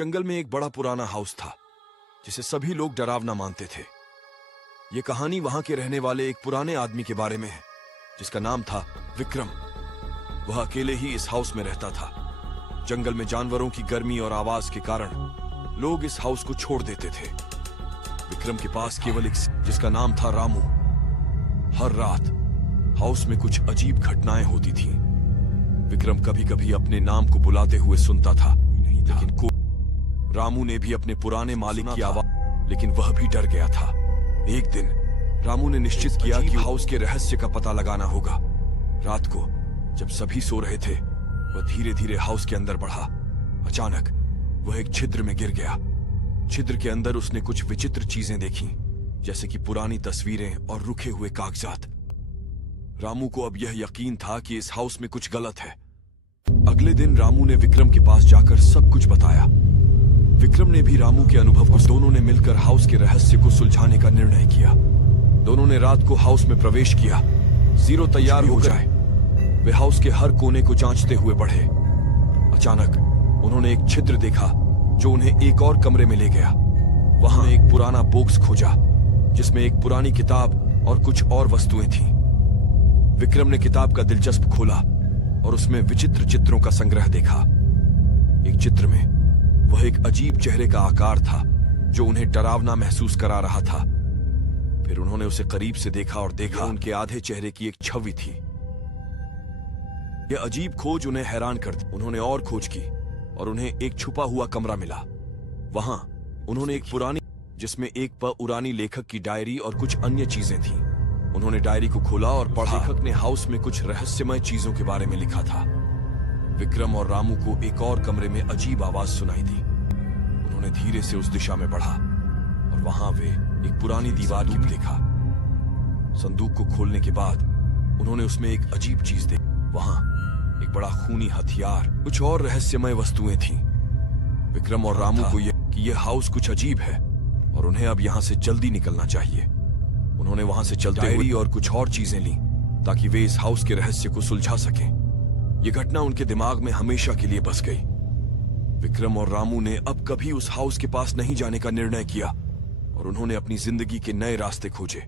जंगल में एक बड़ा पुराना हाउस था जिसे सभी लोग डरावना मानते थे। यह कहानी वहां के रहने वाले एक पुराने आदमी के बारे में है जिसका नाम था विक्रम। वह अकेले ही इस हाउस में रहता था। जंगल में जानवरों की गर्मी और आवाज के कारण लोग इस हाउस को छोड़ देते थे। विक्रम के पास केवल एक जिसका नाम था रामू। हर रात हाउस में कुछ अजीब घटनाएं होती थीं। विक्रम कभी कभी अपने नाम को बुलाते हुए सुनता था, लेकिन रामू ने भी अपने पुराने मालिक की आवाज, लेकिन वह भी डर गया था। एक दिन रामू ने निश्चित किया कि हाउस के रहस्य का पता लगाना होगा। रात को जब सभी सो रहे थे, वह धीरे धीरे हाउस के अंदर बढ़ा। अचानक वह एक छिद्र में गिर गया। छिद्र के अंदर उसने कुछ विचित्र चीजें देखी, जैसे कि पुरानी तस्वीरें और रुखे हुए कागजात। रामू को अब यह यकीन था कि इस हाउस में कुछ गलत है। अगले दिन रामू ने विक्रम के पास जाकर सब कुछ बताया। विक्रम ने भी रामू के अनुभव और दोनों ने मिलकर हाउस के रहस्य को सुलझाने का निर्णय किया। दोनों ने रात को हाउस में प्रवेश किया। जीरो तैयार हो जाए, वे हाउस के हर कोने को जांचते हुए बढ़े। अचानक उन्होंने एक छिद्र देखा जो उन्हें एक और कमरे में ले गया। वहां एक पुराना बॉक्स खोजा जिसमें एक पुरानी किताब और कुछ और वस्तुएं थीं। विक्रम ने किताब का दिलचस्प खोला और उसमें विचित्र चित्रों का संग्रह देखा। एक चित्र में वह एक अजीब चेहरे का आकार था जो उन्हें डरावना महसूस करा रहा था। फिर उन्होंने उसे करीब से देखा और देखा उनके आधे चेहरे की एक छवि थी। यह अजीब खोज उन्हें हैरान कर दी। उन्होंने और खोज की और उन्हें एक छुपा हुआ कमरा मिला। वहां उन्होंने एक पुरानी जिसमें एक पुरानी लेखक की डायरी और कुछ अन्य चीजें थीं। उन्होंने डायरी को खोला और पढ़ा। लेखक ने हाउस में कुछ रहस्यमय चीजों के बारे में लिखा था। विक्रम और रामू को एक और कमरे में अजीब आवाज सुनाई दी। उन्होंने धीरे से उस दिशा में बढ़ा और वहां वे एक पुरानी दीवार की देखा। संदूक को खोलने के बाद उन्होंने उसमें एक अजीब चीज देखी। वहां एक बड़ा खूनी हथियार, कुछ और रहस्यमय वस्तुएं थीं। विक्रम और रामू को यह हाउस कुछ अजीब है और उन्हें अब यहां से जल्दी निकलना चाहिए। उन्होंने वहां से चलते हुए और कुछ और चीजें ली ताकि वे इस हाउस के रहस्य को सुलझा सकें। यह घटना उनके दिमाग में हमेशा के लिए बस गई। विक्रम और रामू ने अब कभी उस हाउस के पास नहीं जाने का निर्णय किया और उन्होंने अपनी जिंदगी के नए रास्ते खोजे।